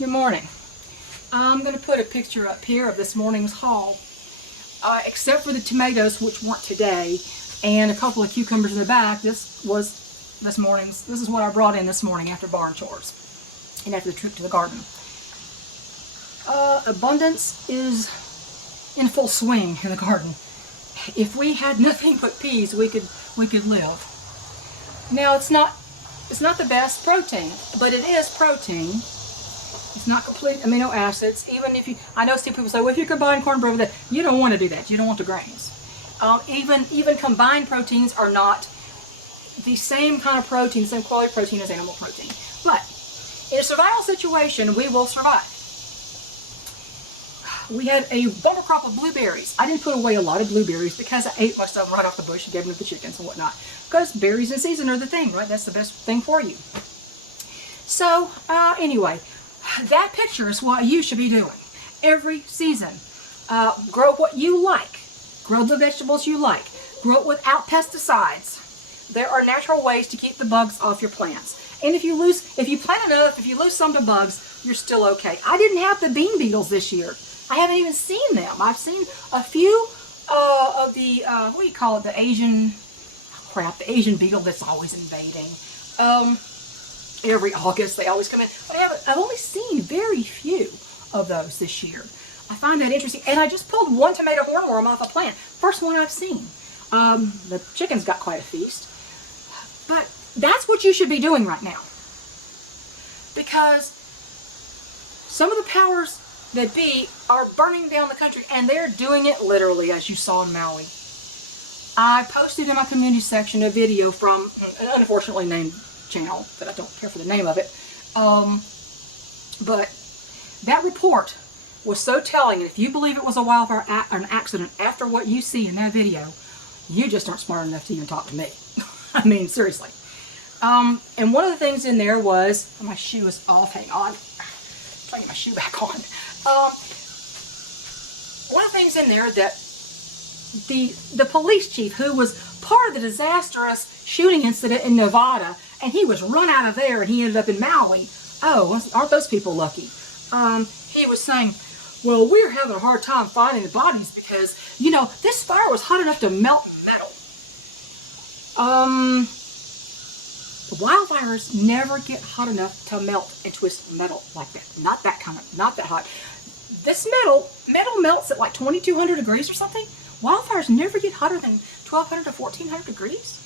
Good morning. I'm going to put a picture up here of this morning's haul. Except for the tomatoes, which weren't today, and a couple of cucumbers in the back. This was this morning's. This is what I brought in this morning after barn chores and after the trip to the garden. Abundance is in full swing in the garden. If we had nothing but peas, we could live. Now it's not the best protein, but it is protein. It's not complete amino acids. Even if I know some people say, well, if you combine cornbread with it, you don't want to do that. You don't want the grains. Even combined proteins are not the same kind of protein, same quality protein as animal protein. But in a survival situation, we will survive. We had a bumper crop of blueberries. I didn't put away a lot of blueberries because I ate most of them right off the bush and gave them to the chickens and whatnot. Because berries in season are the thing, right? That's the best thing for you. So, anyway, that picture is what you should be doing every season. Grow what you like. Grow the vegetables you like. Grow it without pesticides. There are natural ways to keep the bugs off your plants. And if you plant enough, if you lose some to bugs, you're still okay. I didn't have the bean beetles this year. I haven't even seen them. I've seen a few of the, what do you call it, the Asian beetle that's always invading. Every August they always come in. But I've only seen very few of those this year. I find that interesting. And I just pulled one tomato hornworm off a plant. First one I've seen. The chickens got quite a feast. But that's what you should be doing right now. Because some of the powers that be are burning down the country, and they're doing it literally, as you saw in Maui. I posted in my community section a video from an unfortunately named channel that I don't care for the name of it. But that report was so telling, and if you believe it was a wildfire an accident after what you see in that video, you just aren't smart enough to even talk to me. I mean, seriously. And one of the things in there was, oh, my shoe is off, hang on. I'm trying to get my shoe back on. One of the things in there that the police chief, who was part of the disastrous shooting incident in Nevada, and he was run out of there and he ended up in Maui. Oh, aren't those people lucky? He was saying, well, we're having a hard time finding the bodies because, you know, this fire was hot enough to melt metal. Wildfires never get hot enough to melt and twist metal like that. Not that hot. This metal melts at like 2,200 degrees or something. Wildfires never get hotter than 1,200 to 1,400 degrees.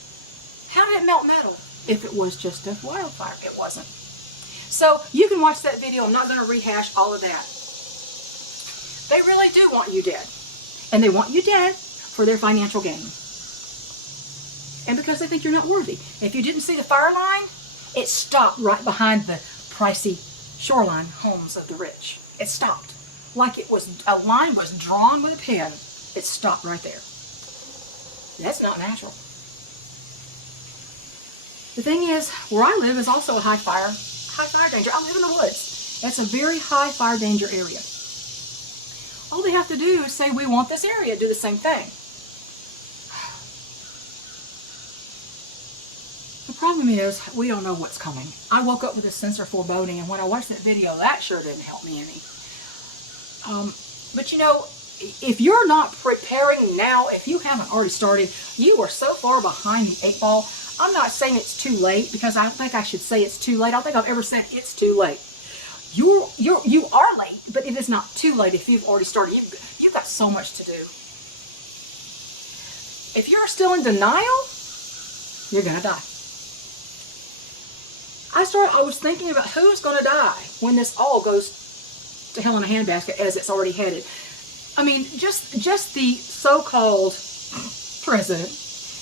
How did it melt metal? If it was just a wildfire, it wasn't. So you can watch that video. I'm not going to rehash all of that. They really do want you dead. And they want you dead for their financial gain. And because they think you're not worthy. If you didn't see the fire line, it stopped right behind the pricey shoreline homes of the rich. It stopped. Like it was, a line was drawn with a pen. It stopped right there. That's not natural. The thing is, where I live is also a high fire danger. I live in the woods. That's a very high fire danger area. All they have to do is say, we want this area, do the same thing. The problem is, we don't know what's coming. I woke up with a sense of foreboding, and when I watched that video, that sure didn't help me any. But you know, if you're not preparing now, if you haven't already started, you are so far behind the 8 ball. I'm not saying it's too late, because I don't think I should say it's too late. I don't think I've ever said it's too late. You are late, but it is not too late if you've already started. You've got so much to do. If you're still in denial, you're going to die. I was thinking about who's going to die when this all goes to hell in a handbasket as it's already headed. I mean, just the so-called president,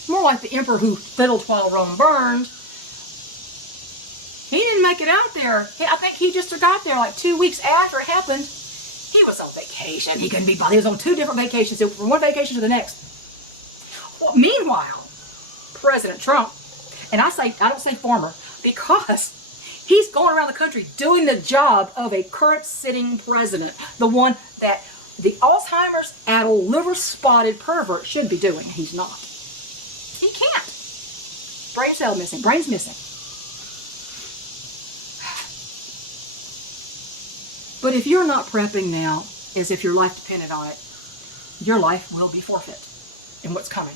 more like the emperor who fiddled while Rome burned. He didn't make it out there. I think he just got there like 2 weeks after it happened. He was on vacation. He couldn't be bothered. He was on 2 different vacations, from one vacation to the next. Well, meanwhile, President Trump, and I don't say former, because he's going around the country doing the job of a current sitting president, the one that the Alzheimer's addled, liver-spotted pervert should be doing. He's not. He can't. Brain cell missing. Brain's missing. But if you're not prepping now, as if your life depended on it, your life will be forfeit in what's coming.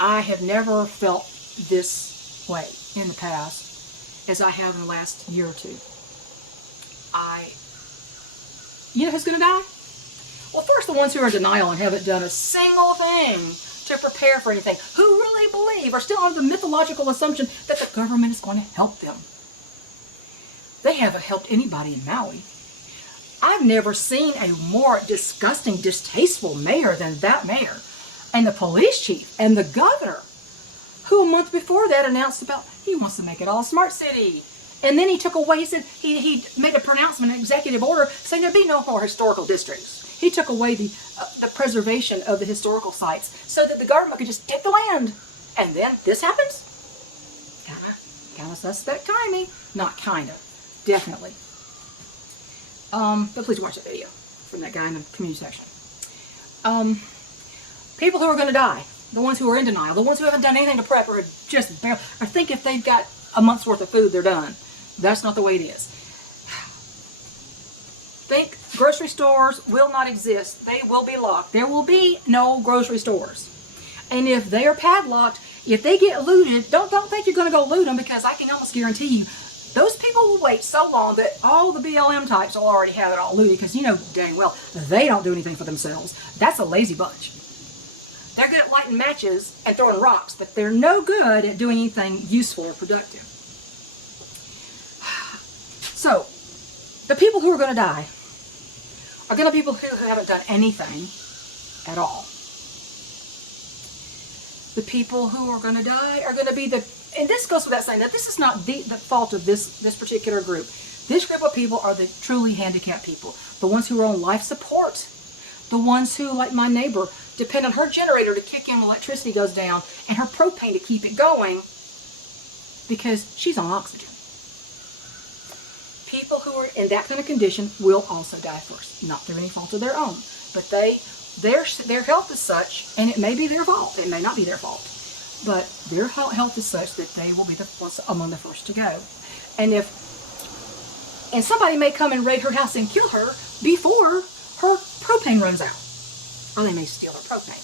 I have never felt this way in the past as I have in the last year or two. You know who's going to die? Well, first, the ones who are in denial and haven't done a single thing to prepare for anything, who really believe, are still under the mythological assumption that the government is going to help them. They haven't helped anybody in Maui. I've never seen a more disgusting, distasteful mayor than that mayor. And the police chief and the governor, who a month before that announced about he wants to make it all smart city. And then he took away, he said, he made a pronouncement, an executive order, saying there'd be no more historical districts. He took away the preservation of the historical sites so that the government could just take the land. And then this happens? Kind of suspect timing. Not kind of. Definitely. But please watch that video from that guy in the community section. People who are going to die, the ones who are in denial, the ones who haven't done anything to prep or just barely, or think if they've got a month's worth of food, they're done. That's not the way it is. Think grocery stores will not exist. They will be locked. There will be no grocery stores. And if they are padlocked, if they get looted, don't think you're going to go loot them, because I can almost guarantee you those people will wait so long that all the BLM types will already have it all looted, because you know dang well they don't do anything for themselves. That's a lazy bunch. They're good at lighting matches and throwing rocks, but they're no good at doing anything useful or productive. So, the people who are going to die are going to be people who haven't done anything at all. The people who are going to die are going to be and this goes without saying, that this is not the fault of this particular group. This group of people are the truly handicapped people. The ones who are on life support. The ones who, like my neighbor, depend on her generator to kick in when electricity goes down and her propane to keep it going because she's on oxygen. People who are in that kind of condition will also die first. Not through any fault of their own. But their health is such, and it may be their fault. It may not be their fault. But their health is such that they will be the ones among the first to go. And somebody may come and raid her house and kill her before her propane runs out. Or they may steal her propane.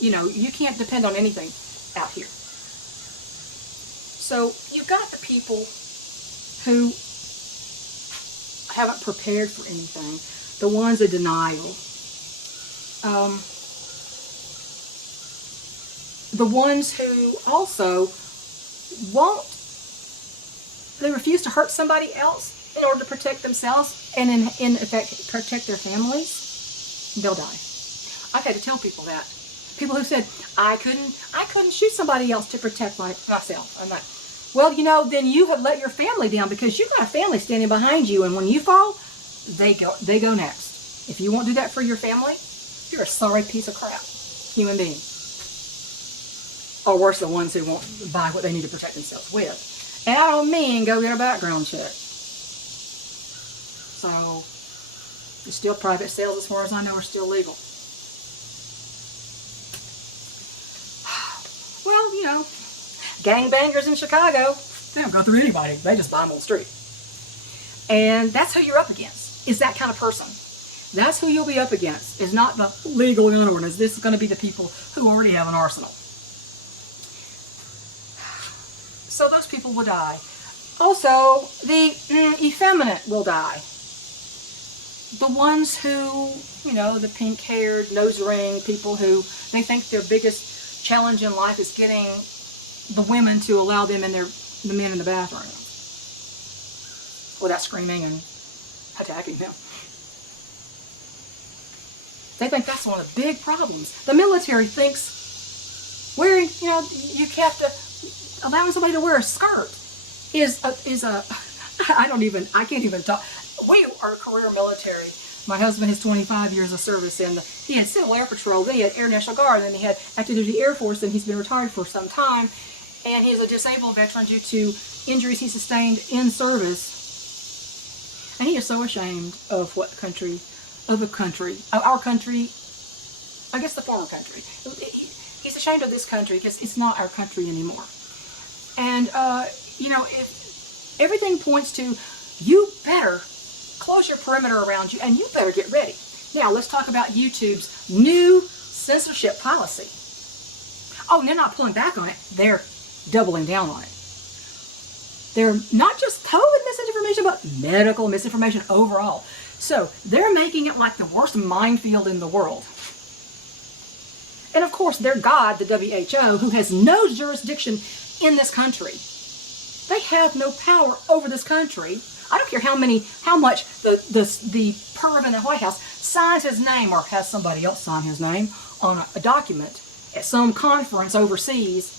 You know, you can't depend on anything out here. So you've got the people who haven't prepared for anything. The ones in denial. The ones who also they refuse to hurt somebody else in order to protect themselves and in effect protect their families, they'll die. I've had to tell people that. People who said, I couldn't shoot somebody else to protect myself. I'm like, well, you know, then you have let your family down, because you've got a family standing behind you, and when you fall, they go next. If you won't do that for your family, you're a sorry piece of crap human being. Or worse, the ones who won't buy what they need to protect themselves with. And I don't mean go get a background check. So, it's still private sales, as far as I know, are still legal. Well, you know, gangbangers in Chicago, they don't go through anybody. They just buy them on the street. And that's who you're up against, is that kind of person. That's who you'll be up against, is not the legal gun owners. This is going to be the people who already have an arsenal. So those people will die. Also, the effeminate will die. The ones who, you know, the pink-haired, nose ring people who they think their biggest challenge in life is getting the women to allow them and the men in the bathroom without screaming and attacking them. They think that's one of the big problems. The military thinks wearing, you know, you have to, allowing somebody to wear a skirt is a I can't even talk. We are a career military. My husband has 25 years of service in he had Civil Air Patrol, then he had Air National Guard, then he had active duty Air Force, and he's been retired for some time. And he's a disabled veteran due to injuries he sustained in service. And he is so ashamed of our country, I guess the former country. He's ashamed of this country because it's not our country anymore. And, you know, if everything points to, you better close your perimeter around you, and you better get ready. Now, let's talk about YouTube's new censorship policy. Oh, and they're not pulling back on it. They're doubling down on it. They're not just COVID misinformation, but medical misinformation overall. So they're making it like the worst minefield in the world. And of course, their God, the WHO, who has no jurisdiction in this country. They have no power over this country. I don't care how much the perv in the White House signs his name or has somebody else sign his name on a document at some conference overseas.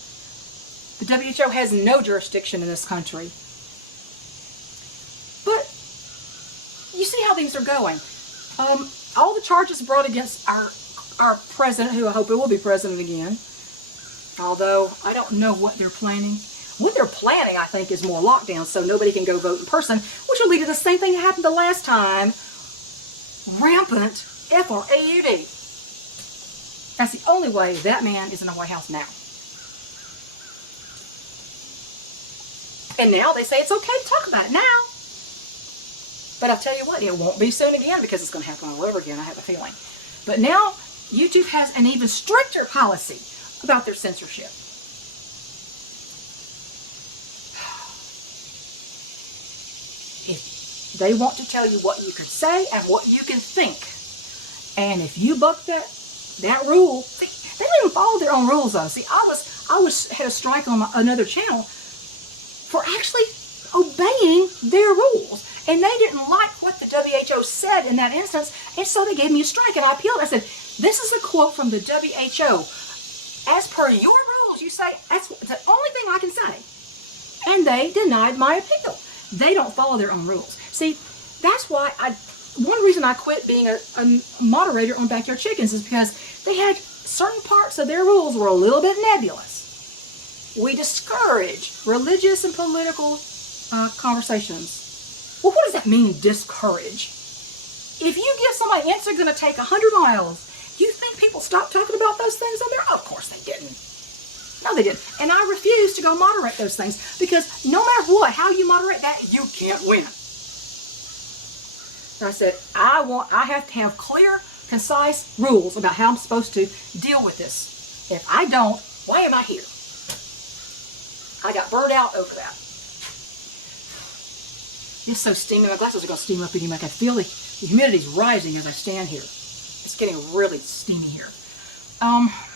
The WHO has no jurisdiction in this country. But you see how things are going. All the charges brought against our president, who I hope will be president again, although I don't know what they're planning. What they're planning, I think, is more lockdowns so nobody can go vote in person, which will lead to the same thing that happened the last time. Rampant FRAUD. That's the only way that man is in the White House now. And now they say it's okay to talk about it now. But I'll tell you what, it won't be soon again because it's going to happen all over again, I have a feeling. But now YouTube has an even stricter policy about their censorship. If they want to tell you what you can say and what you can think. And if you buck that rule, see, they don't even follow their own rules though. See, I had a strike on another channel for actually obeying their rules. And they didn't like what the WHO said in that instance, and so they gave me a strike, and I appealed. I said, this is a quote from the WHO. As per your rules, you say, that's the only thing I can say. And they denied my appeal. They don't follow their own rules. See, that's why one reason I quit being a moderator on Backyard Chickens is because they had certain parts of their rules were a little bit nebulous. We discourage religious and political conversations. Well, what does that mean, discourage? If you give somebody an answer going to take 100 miles, you think people stopped talking about those things on there? Oh, of course they didn't. No, they didn't. And I refuse to go moderate those things because no matter what, how you moderate that, you can't win. So I said, I have to have clear, concise rules about how I'm supposed to deal with this. If I don't, why am I here? I got burned out over that. It's so steamy. My glasses are going to steam up in you. I can feel the humidity's rising as I stand here. It's getting really steamy here.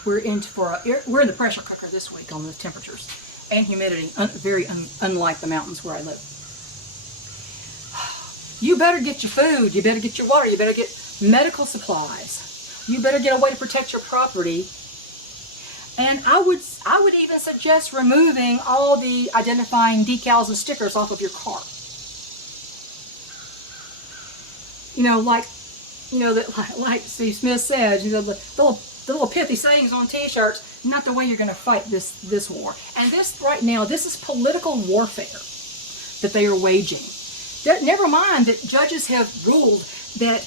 We're in the pressure cooker this week on the temperatures and humidity, very unlike the mountains where I live. You better get your food. You better get your water. You better get medical supplies. You better get a way to protect your property. And I would even suggest removing all the identifying decals and stickers off of your car. Like Steve Smith said, the little pithy sayings on t-shirts, not the way you're going to fight this war. And this right now, this is political warfare that they are waging. Never mind that judges have ruled that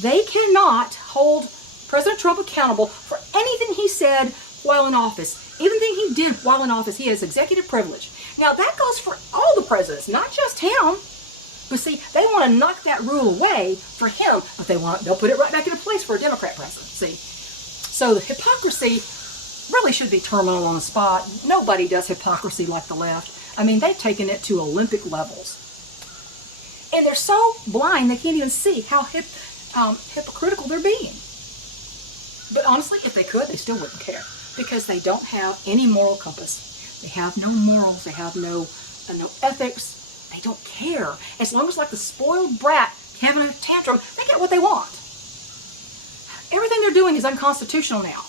they cannot hold President Trump accountable for anything he said while in office. Anything he did while in office, he has executive privilege. Now that goes for all the presidents, not just him. But see, they want to knock that rule away for him, but they'll put it right back into place for a Democrat president. See, so the hypocrisy really should be terminal on the spot. Nobody does hypocrisy like the left. I mean, they've taken it to Olympic levels, and they're so blind they can't even see how hypocritical they're being. But honestly, if they could, they still wouldn't care because they don't have any moral compass. They have no morals. They have no ethics. They don't care. As long as, like the spoiled brat having a tantrum, they get what they want. Everything they're doing is unconstitutional now.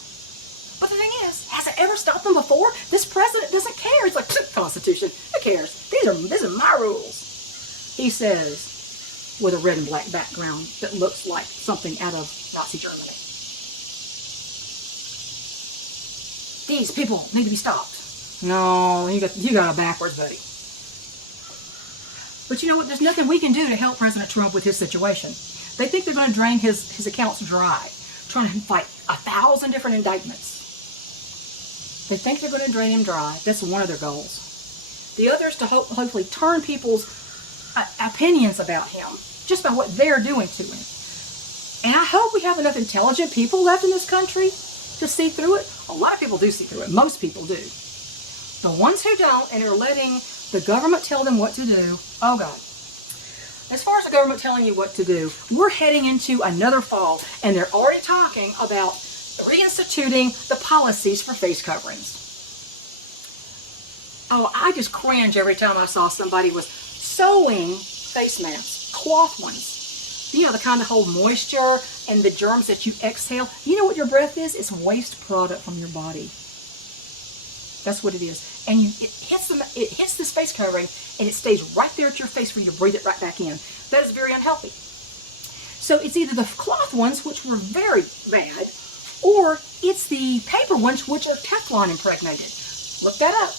But the thing is, has it ever stopped them before? This president doesn't care. It's like, Constitution, who cares? These are my rules. He says, with a red and black background that looks like something out of Nazi Germany. These people need to be stopped. No, you got it backwards, buddy. But you know what? There's nothing we can do to help President Trump with his situation. They think they're going to drain his accounts dry, trying to fight 1,000 different indictments. They think they're going to drain him dry. That's one of their goals. The other is to hopefully turn people's opinions about him just by what they're doing to him. And I hope we have enough intelligent people left in this country to see through it. A lot of people do see through it. Most people do. The ones who don't and are letting the government tell them what to do, oh God. As far as the government telling you what to do, we're heading into another fall, and they're already talking about reinstituting the policies for face coverings. Oh, I just cringe every time I saw somebody was sewing face masks, cloth ones. You know, the kind that hold moisture and the germs that you exhale. You know what your breath is? It's waste product from your body. That's what it is. And it hits this face covering, and it stays right there at your face where you breathe it right back in. That is very unhealthy. So it's either the cloth ones, which were very bad, or it's the paper ones, which are Teflon impregnated. Look that up.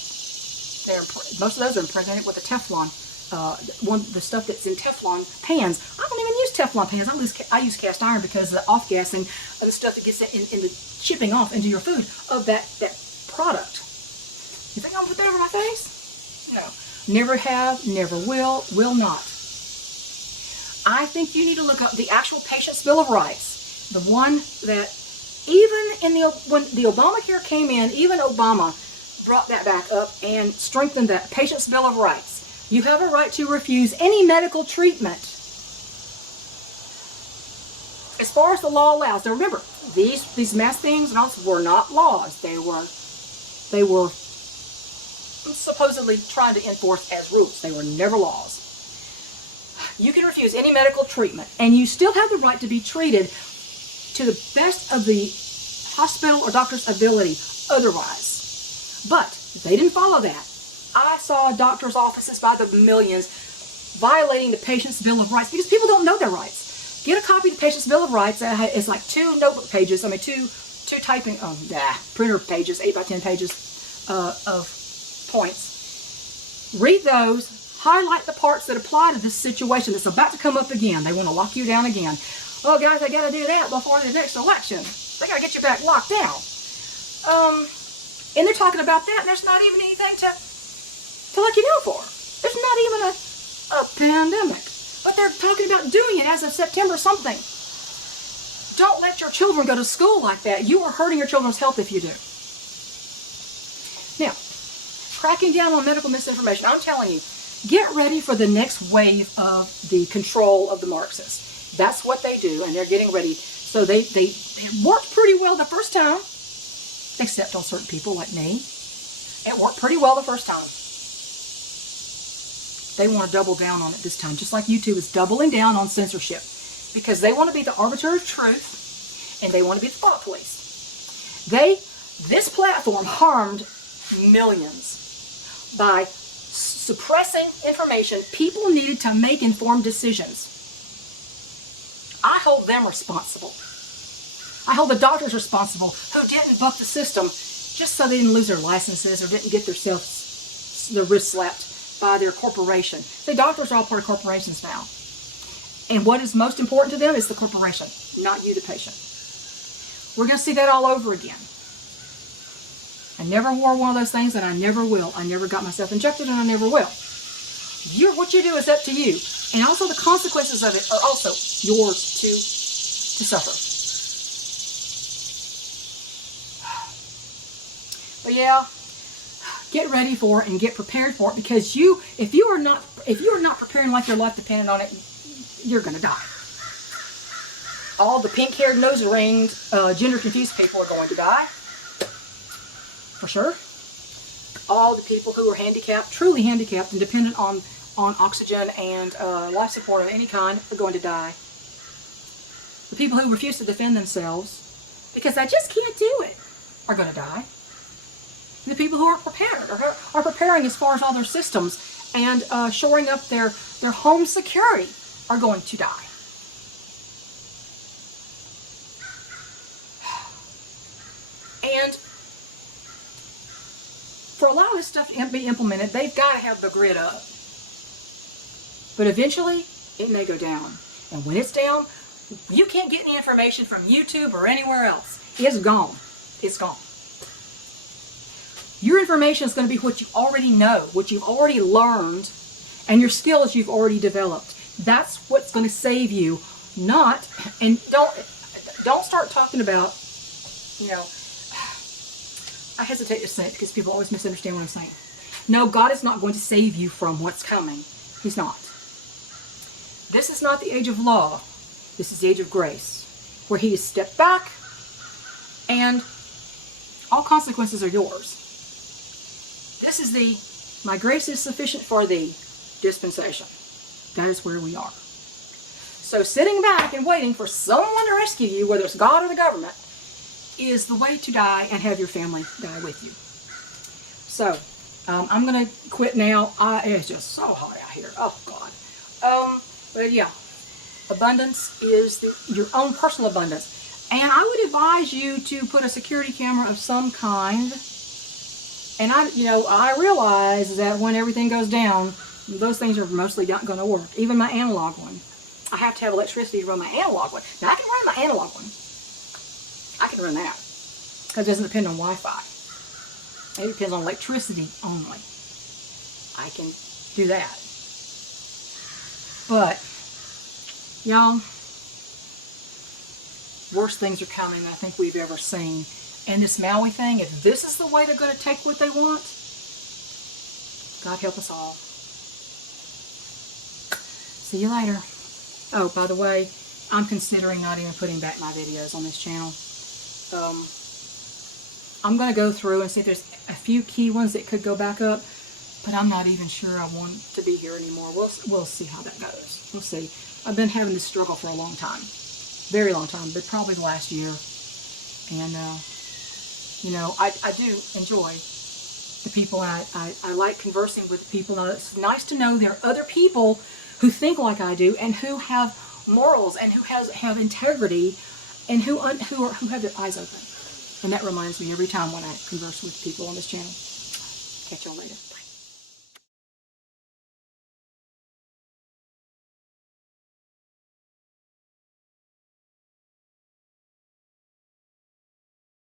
Most of those are impregnated with a Teflon. The stuff that's in Teflon pans. I don't even use Teflon pans. I use cast iron because the off-gassing of the stuff that gets in the shipping off into your food of that product. You think I'm going to put that over my face? No. Never have, never will not. I think you need to look up the actual Patient's Bill of Rights. The one that even when the Obamacare came in, even Obama brought that back up and strengthened that Patient's Bill of Rights. You have a right to refuse any medical treatment as far as the law allows. Now remember, these mask things and all were not laws. They were supposedly trying to enforce as rules. They were never laws. You can refuse any medical treatment, and you still have the right to be treated to the best of the hospital or doctor's ability otherwise. But they didn't follow that. I saw doctors' offices by the millions violating the Patient's Bill of Rights because people don't know their rights. Get a copy of the Patient's Bill of Rights. It's like 2 notebook pages. Two typing printer pages, 8 by 10 pages of points. Read those. Highlight the parts that apply to this situation that's about to come up again. They want to lock you down again. Oh, guys, they got to do that before the next election. They got to get you back locked down. And they're talking about that, and there's not even anything to let you know for. There's not even a pandemic. But they're talking about doing it as of September something. Don't let your children go to school like that. You are hurting your children's health if you do. Now, cracking down on medical misinformation, I'm telling you, get ready for the next wave of the control of the Marxists. That's what they do, and they're getting ready. So they worked pretty well the first time, except on certain people like me. It worked pretty well the first time. They want to double down on it this time, just like YouTube is doubling down on censorship, because they want to be the arbiter of truth, and they want to be the thought police. This platform harmed millions by suppressing information people needed to make informed decisions. I hold them responsible. I hold the doctors responsible who didn't buck the system just so they didn't lose their licenses or didn't get their wrists slapped by their corporation. See, doctors are all part of corporations now. And what is most important to them is the corporation, not you, the patient. We're going to see that all over again. I never wore one of those things, and I never will. I never got myself injected, and I never will. What you do is up to you. And also the consequences of it are also yours to suffer. But yeah, get ready for it and get prepared for it, because if you are not preparing like your life depended on it, you're going to die. All the pink-haired, nose-ringed, gender-confused people are going to die. For sure. All the people who are handicapped, truly handicapped, and dependent on oxygen and life support of any kind are going to die. The people who refuse to defend themselves because they just can't do it are going to die. The people who aren't prepared or are preparing as far as all their systems and shoring up their home security are going to die. And for a lot of this stuff to be implemented, they've got to have the grid up. But eventually, it may go down. And when it's down, you can't get any information from YouTube or anywhere else. It's gone. It's gone. Your information is going to be what you already know, what you've already learned, and your skills you've already developed. That's what's going to save you. Not, and don't start talking about, you know, I hesitate to say it because people always misunderstand what I'm saying. No, God is not going to save you from what's coming. He's not. This is not the age of law. This is the age of grace, where He has stepped back and all consequences are yours. This is the, my grace is sufficient for thee dispensation. That is where we are. So sitting back and waiting for someone to rescue you, whether it's God or the government, is the way to die and have your family die with you. So, I'm going to quit now. It's just so hot out here. Oh, God. But yeah, abundance is your own personal abundance. And I would advise you to put a security camera of some kind. And I realize that when everything goes down, those things are mostly not going to work. Even my analog one. I have to have electricity to run my analog one. Now, I can run my analog one. I can run that. Because it doesn't depend on Wi-Fi. It depends on electricity only. I can do that. But, y'all, worse things are coming than I think we've ever seen. And this Maui thing, if this is the way they're going to take what they want, God help us all. See you later. Oh, by the way, I'm considering not even putting back my videos on this channel. I'm going to go through and see if there's a few key ones that could go back up, but I'm not even sure I want to be here anymore. We'll see how that goes. We'll see. I've been having this struggle for a long time. Very long time, but probably the last year. And, I do enjoy the people. I like conversing with people. It's nice to know there are other people who think like I do and who have morals and who have integrity and who have their eyes open. And that reminds me every time when I converse with people on this channel. Catch y'all later. Bye.